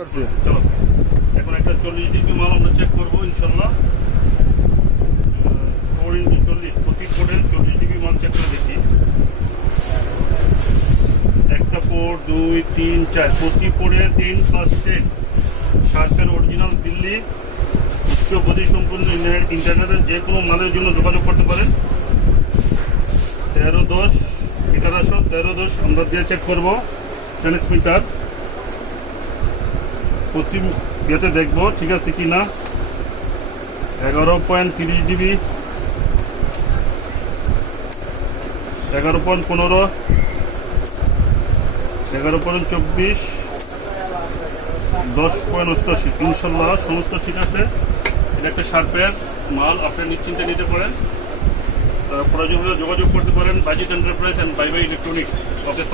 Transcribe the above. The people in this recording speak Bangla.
চলো এখন একটা 40 ডিগ্রি মাল আমরা চেক করবো ইনশাল্লাহ। 4x40 প্রতি পোর্টের 40 ডিগ্রি মাল চেক করে দেখি। একটা পোর্ট 2 3 4 প্রতি পোর্টে 10+10 শার্পের অরিজিনাল দিল্লি উচ্চ গতি সম্পূর্ণ ইন্টারনেটের যে কোনো মালের জন্য যোগাযোগ করতে পারেন। 1310 1310 আমরা দিয়ে চেক করবো ট্রান্সমিটার প্রতি ইয়েতে দেখবো ঠিক আছে কি না। 11.30 ডিবি 11.15 11.24 10.88 ইনশাল্লাহ সমস্ত ঠিক আছে। এটা একটা শার্পের মাল, আপনি নিশ্চিন্তে নিতে পারেন। প্রয়োজন হলে যোগাযোগ করতে পারেন বাইজিৎ enterprise and bye bye electronics. Okay.